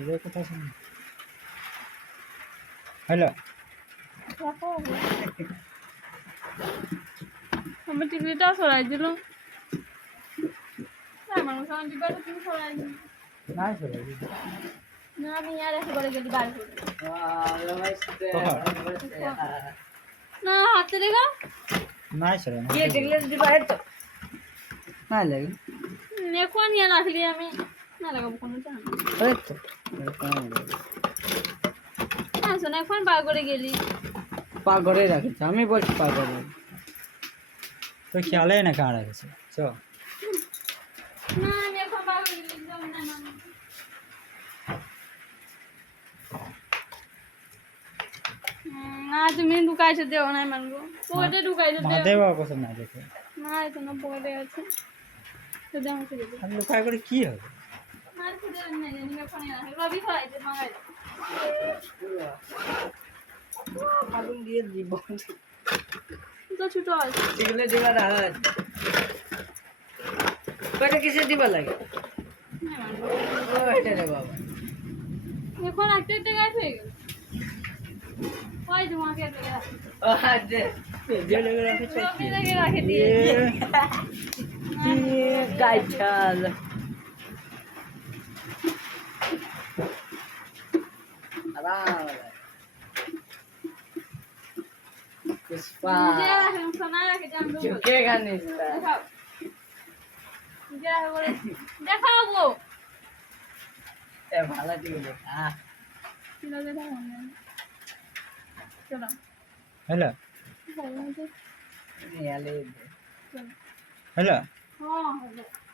রে কথা শুন হ্যালো আমি টিভিটা সরাই দিল মানুষ দিবাটা তুমি সরাই দিল না সরে না আমি আর একেবারে গেলি বাড়ি না হাতে রেখা না সরে ये टिकले दिबा है तो ना लगे এখন নিয়ে রাখলি আমি না লাগাবো কোনো চান अरे तो হ্যাঁ শোনা এখন বার করে গেলি पा करे रखे আমি বলছি পা করে তো খেয়ালে না কার আছে চ না আমি এখন বার করে গেলি না না না তুমি ঢুকাইছো দেও না মানবো পকেটে ঢুকাইছো মা দেও দেবা পছন্দ না দেখে না এটা না পকেটে আছে তো দেও আমাকে দেবো আমি লুকাই করে কি হবে মার খুঁজে না জানি না ফোনে রাখে রবি খাইছে মাগাই আগুন দিয়ে দিব তো ছোট আছে টিকলে দিবা না কয়টা কিসে দিবা লাগে ও এটা রে বাবা এখন একটা একটা গাছ হয়ে গেল ওই তোমাকে একটা গাছ ও দে যে লেগে রাখে রবি রেখে রাখে দিয়ে কি গাইছাল আরাম পুষ্পা নিজে রাখে সোনা রাখে জানবো কে গানে দেখাও নিজে রাখে বলে দেখাও গো এ ভালো টিকলে চলো দেখাও চলো হ্যালো নিয়ালে চলো হ্যালো হ্যাঁ